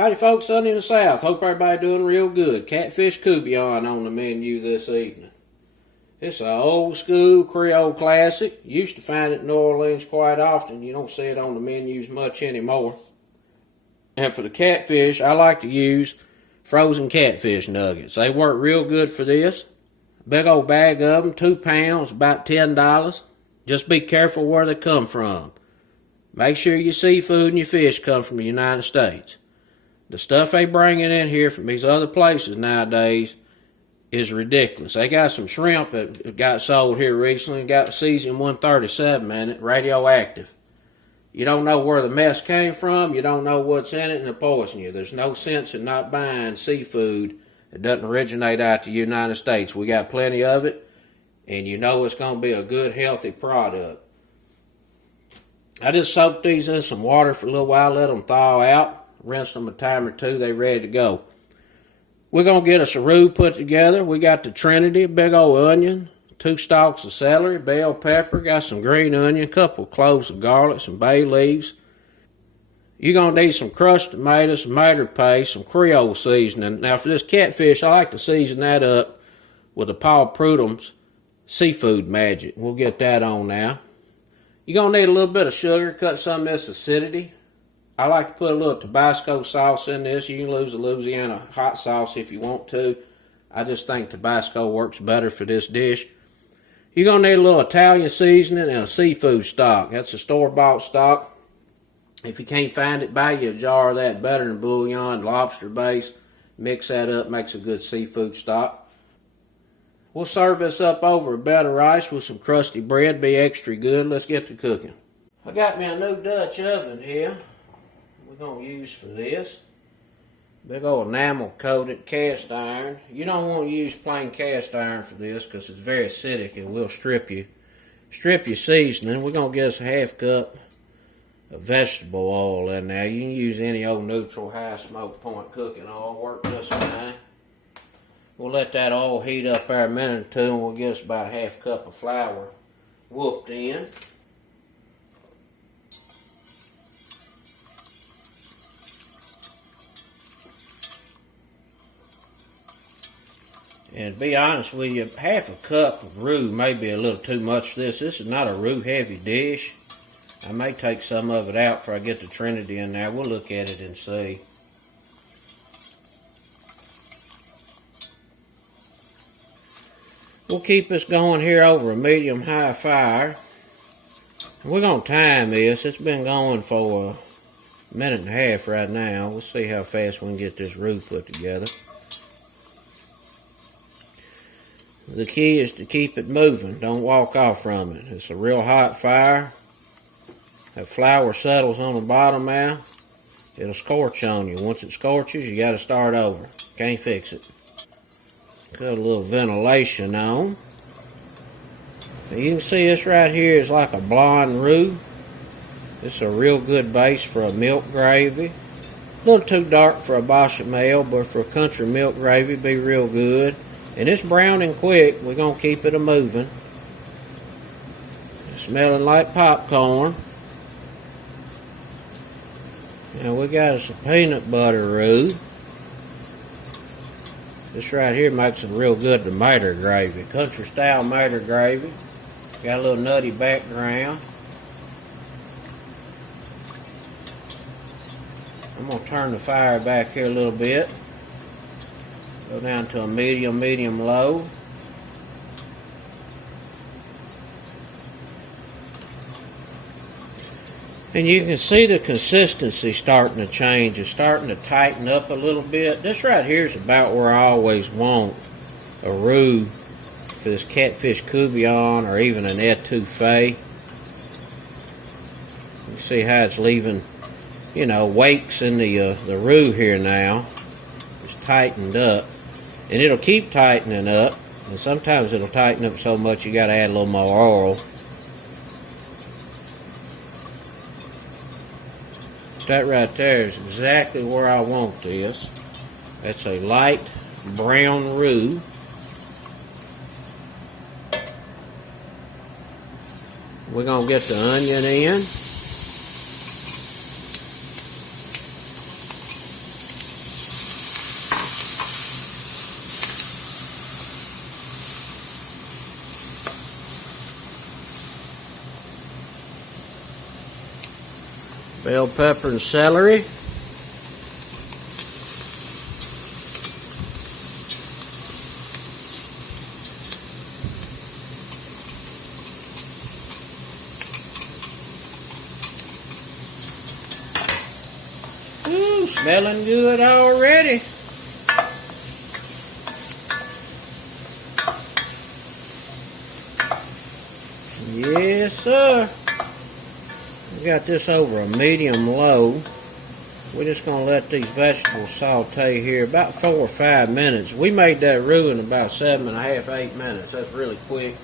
Howdy folks, sunny in the south. Hope everybody doing real good. Catfish Coubion on the menu this evening. It's an old school Creole classic. You used to find it in New Orleans quite often. You don't see it on the menus much anymore. And for the catfish, I like to use frozen catfish nuggets. They work real good for this. Big old bag of them, 2 pounds, about $10. Just be careful where they come from. Make sure your seafood and your fish come from the United States. The stuff they bringing in here from these other places nowadays is ridiculous. They got some shrimp that got sold here recently and got cesium 137 in it, radioactive. You don't know where the mess came from, you don't know what's in it, and it'll poison you. There's no sense in not buying seafood that doesn't originate out the United States. We got plenty of it, and you know it's going to be a good, healthy product. I just soaked these in some water for a little while, let them thaw out. Rinse them a time or two, they ready to go. We're going to get us a roux put together. We got the trinity, a big old onion, 2 stalks of celery, bell pepper, got some green onion, a couple of cloves of garlic, some bay leaves. You're going to need some crushed tomatoes, some tomato paste, some Creole seasoning. Now for this catfish, I like to season that up with the Paul Prudhom's Seafood Magic. We'll get that on now. You're going to need a little bit of sugar, cut some of this acidity. I like to put a little Tabasco sauce in this. You can use the Louisiana hot sauce if you want to. I just think Tabasco works better for this dish. You're going to need a little Italian seasoning and a seafood stock. That's a store-bought stock. If you can't find it, buy you a jar of that, better than bouillon, lobster base. Mix that up, makes a good seafood stock. We'll serve this up over a bed of rice with some crusty bread. Be extra good. Let's get to cooking. I got me a new Dutch oven here. We're going to use for this. Big old enamel coated cast iron. You don't want to use plain cast iron for this because it's very acidic. It will strip your seasoning. We're going to get us a ½ cup of vegetable oil in there. You can use any old neutral high smoke point cooking oil. Work just fine. We'll let that oil heat up there a minute or two and we'll get us about a ½ cup of flour whooped in. And to be honest with you, ½ cup of roux may be a little too much for this. This is not a roux heavy dish. I may take some of it out before I get the trinity in there. We'll look at it and see. We'll keep this going here over a medium-high fire. We're going to time this. It's been going for a minute and a half right now. We'll see how fast we can get this roux put together. The key is to keep it moving. Don't walk off from it. It's a real hot fire. That flour settles on the bottom now. It'll scorch on you. Once it scorches, you got to start over. Can't fix it. Got a little ventilation on. Now you can see this right here is like a blonde roux. This is a real good base for a milk gravy. A little too dark for a bechamel, but for a country milk gravy, it'd be real good. And it's browning quick. We're going to keep it a-moving. It's smelling like popcorn. Now we got us a peanut butter roux. This right here makes a real good tomato gravy. Country style tomato gravy. Got a little nutty background. I'm going to turn the fire back here a little bit. Go down to a medium low. And you can see the consistency starting to change. It's starting to tighten up a little bit. This right here is about where I always want a roux for this catfish Coubion or even an etouffee. You see how it's leaving, you know, wakes in the roux here now. It's tightened up. And it'll keep tightening up. And sometimes it'll tighten up so much you got to add a little more oil. That right there is exactly where I want this. That's a light brown roux. We're going to get the onion in. bell pepper and celery. Ooh, smelling good already. Yes, sir. We got this over a medium low. We're just going to let these vegetables saute here about 4 or 5 minutes. We made that roux in about 7.5, 8 minutes. That's really quick.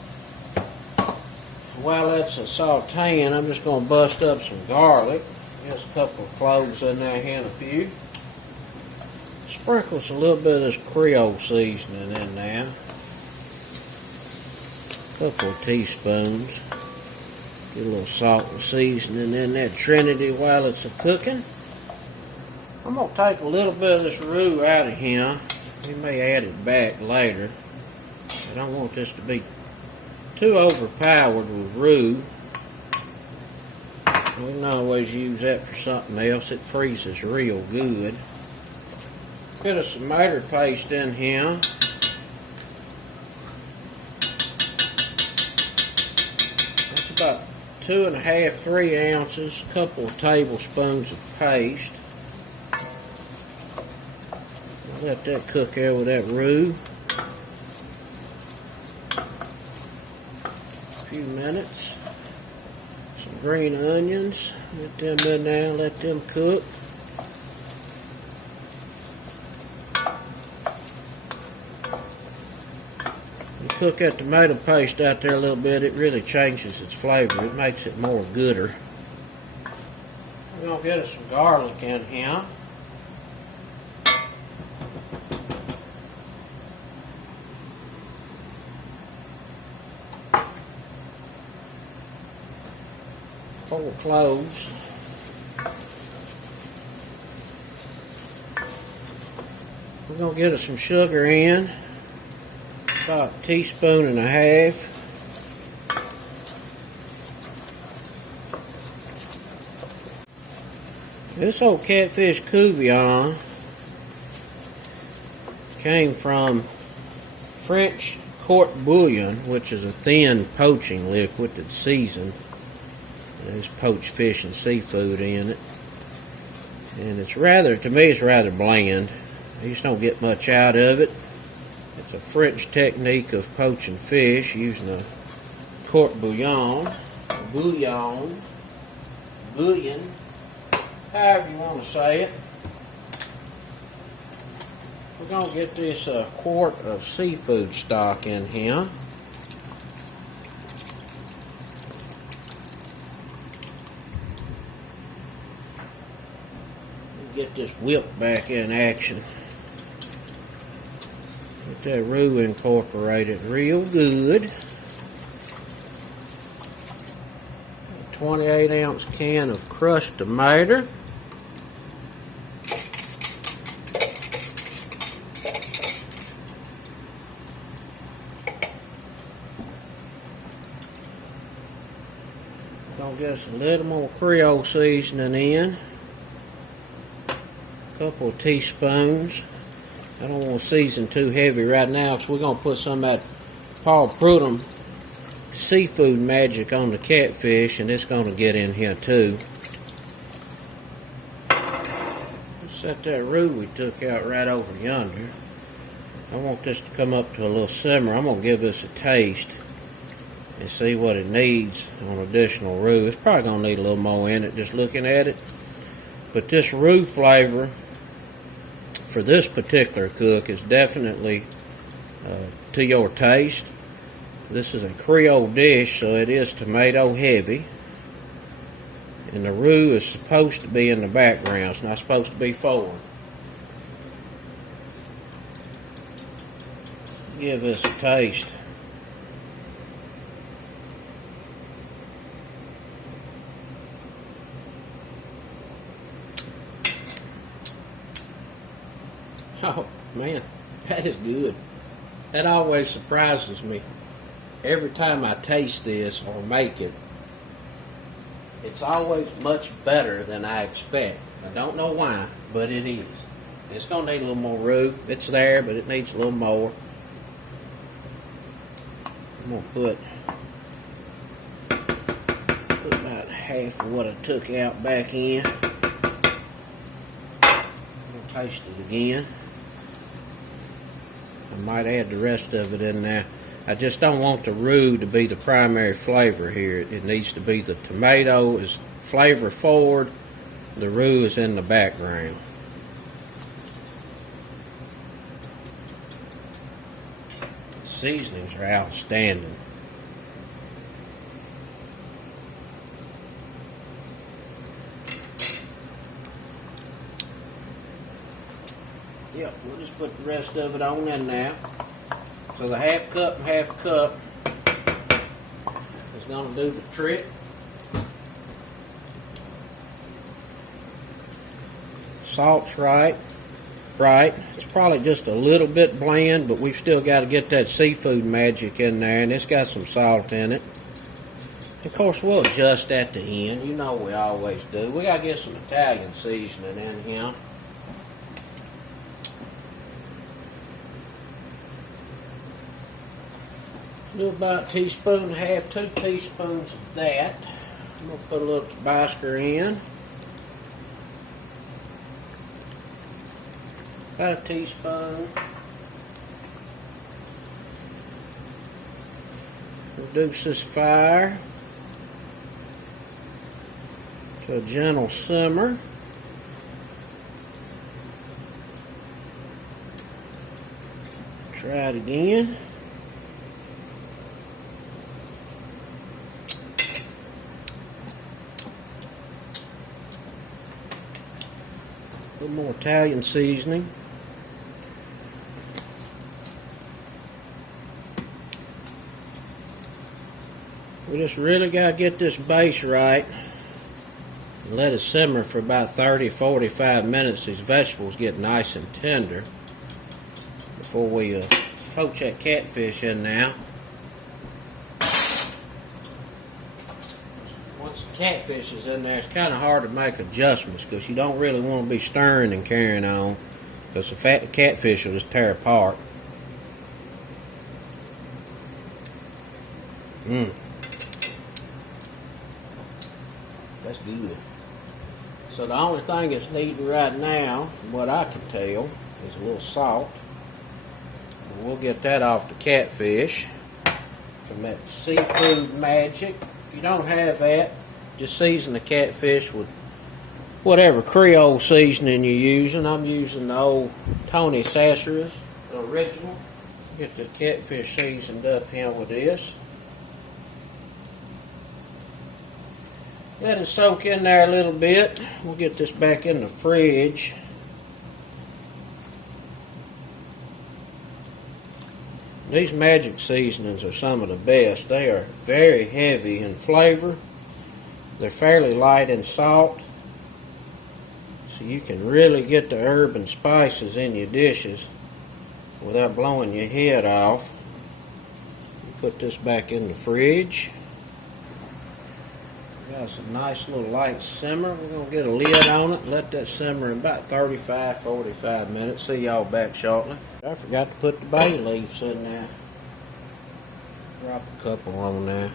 While that's sauteing, I'm just going to bust up some garlic. There's a couple of cloves in there, and a few. Sprinkle a little bit of this Creole seasoning in there. Couple of teaspoons. Get a little salt and seasoning in that trinity while it's cooking. I'm going to take a little bit of this roux out of here. We may add it back later. I don't want this to be too overpowered with roux. We can always use that for something else. It freezes real good. Bit of tomato paste in here. That's about 2.5, 3 ounces. A couple of tablespoons of paste. Let that cook there with that roux. A few minutes. Some green onions. Let them in there, let them cook. You cook that tomato paste out there a little bit, it really changes its flavor. It makes it more gooder. We're going to get us some garlic in here. Four cloves. We're going to get us some sugar in. About 1.5 teaspoons. This old Catfish Coubion came from French quart bouillon, which is a thin poaching liquid that's seasoned. There's poached fish and seafood in it. And it's rather, to me, it's rather bland. You just don't get much out of it. It's a French technique of poaching fish using a quart bouillon, however you want to say it. We're going to get this quart of seafood stock in here. Get this whip back in action. Get that roux incorporated real good. A 28-ounce can of crushed tomato. Gonna get us a little more Creole seasoning in. Couple of teaspoons. I don't want to season too heavy right now because we're going to put some of that Paul Prudhomme seafood magic on the catfish, and it's going to get in here too. Let's set that roux we took out right over yonder. I want this to come up to a little simmer. I'm going to give this a taste and see what it needs on additional roux. It's probably going to need a little more in it just looking at it. But this roux flavor for this particular cook is definitely to your taste. This is a Creole dish, so it is tomato heavy. And the roux is supposed to be in the background. It's not supposed to be forward. Give this a taste. Oh man, that is good. That always surprises me. Every time I taste this or make it, It's always much better than I expect. I don't know why, but it is. It's going to need a little more roux. It's there, but it needs a little more. I'm going to put about half of what I took out back in. I'm going to taste it again. I might add the rest of it in there. I just don't want the roux to be the primary flavor here. It needs to be the tomato is flavor forward. The roux is in the background. The seasonings are outstanding. Yep, we'll just put the rest of it on in now. So the half cup and half cup is going to do the trick. Salt's right. It's probably just a little bit bland, but we've still got to get that seafood magic in there, and it's got some salt in it. Of course, we'll adjust at the end. You know we always do. We got to get some Italian seasoning in here. Do about a teaspoon and a half, 2 teaspoons of that. I'm going to put a little Tabasco in. About a teaspoon. Reduce this fire to a gentle simmer. Try it again. A little more Italian seasoning. We just really got to get this base right and let it simmer for about 30-45 minutes. These vegetables get nice and tender before we poach that catfish in now. Once the catfish is in there, it's kind of hard to make adjustments because you don't really want to be stirring and carrying on because the catfish will just tear apart. That's good. So the only thing that's needed right now, from what I can tell, is a little salt. And we'll get that off the catfish from that seafood magic. If you don't have that, just season the catfish with whatever Creole seasoning you're using. I'm using the old Tony Sasser's, the original. Get the catfish seasoned up here with this. Let it soak in there a little bit. We'll get this back in the fridge. These magic seasonings are some of the best. They are very heavy in flavor. They're fairly light in salt. So you can really get the herb and spices in your dishes without blowing your head off. Put this back in the fridge. Got some nice little light simmer. We're going to get a lid on it and let that simmer in about 35-45 minutes. See y'all back shortly. I forgot to put the bay leaves in there. Drop a couple on there.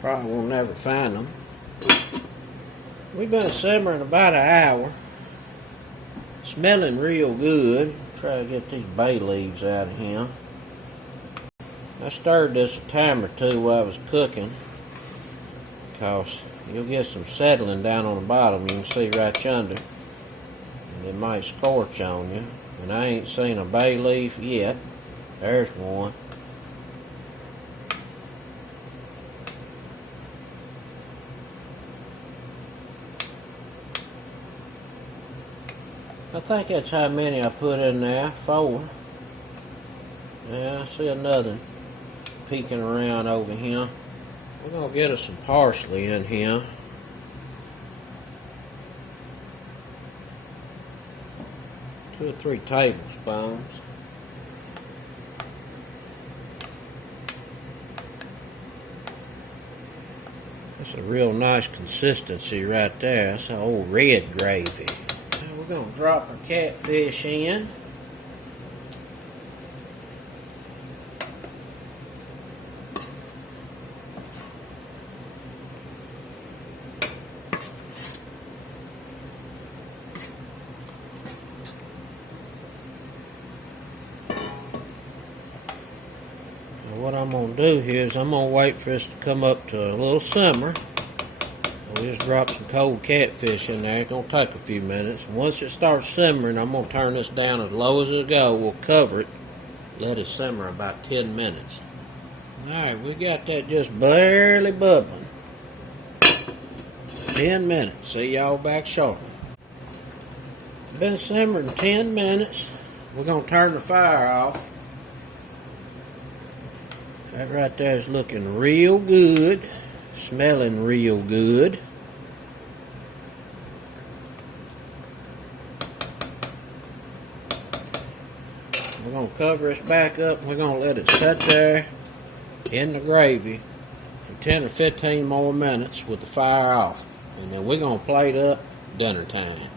Probably won't never find them. We've been simmering about an hour. Smelling real good. Try to get these bay leaves out of here. I stirred this a time or two while I was cooking because you'll get some settling down on the bottom. You can see right yonder. And it might scorch on you. And I ain't seen a bay leaf yet. There's one. I think that's how many I put in there. 4. Yeah, I see another peeking around over here. We're going to get us some parsley in here. 2 or 3 tablespoons. That's a real nice consistency right there. That's an old red gravy. Now we're going to drop our catfish in. What I'm going to do here is I'm going to wait for this to come up to a little simmer. We'll just drop some cold catfish in there. It's going to take a few minutes. And once it starts simmering, I'm going to turn this down as low as it'll go. We'll cover it. Let it simmer about 10 minutes. Alright, we got that just barely bubbling. 10 minutes. See y'all back shortly. Been simmering 10 minutes. We're going to turn the fire off. That right there is looking real good, smelling real good. We're going to cover this back up and we're going to let it sit there in the gravy for 10 or 15 more minutes with the fire off. And then we're going to plate up dinner time.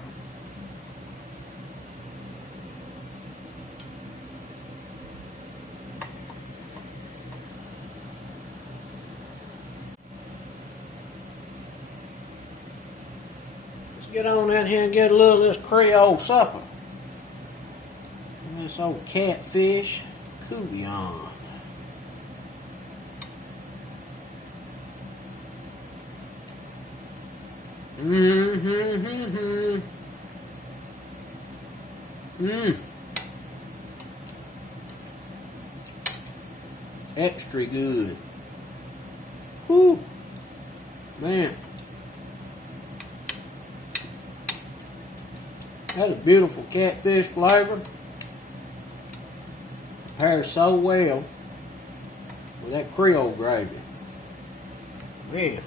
Get on in here and get a little of this Creole supper. And this old catfish Coubion. Extra good. Whew. Man. That's a beautiful catfish flavor. Pairs so well with that Creole gravy. Man,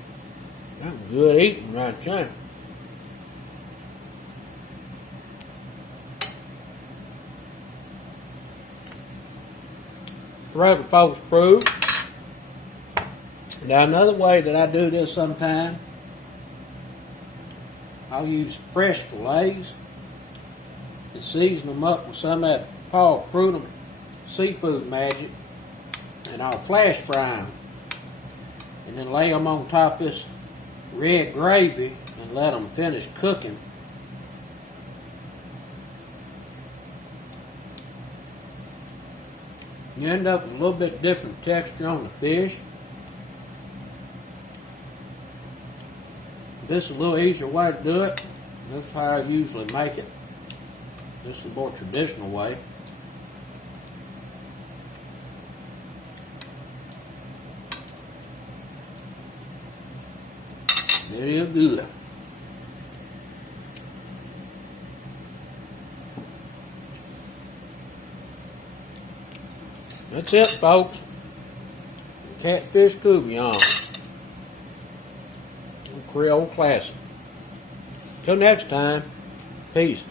that's good eating right there. Right, folks, approved. Now another way that I do this sometime, I'll use fresh fillets and season them up with some of that Paul Prudhomme seafood magic, and I'll flash fry them and then lay them on top of this red gravy and let them finish cooking. You end up with a little bit different texture on the fish. This is a little easier way to do it. This is how I usually make it. This is the more traditional way. Very good. That's it, folks. Catfish Coubion. Creole classic. Till next time, peace.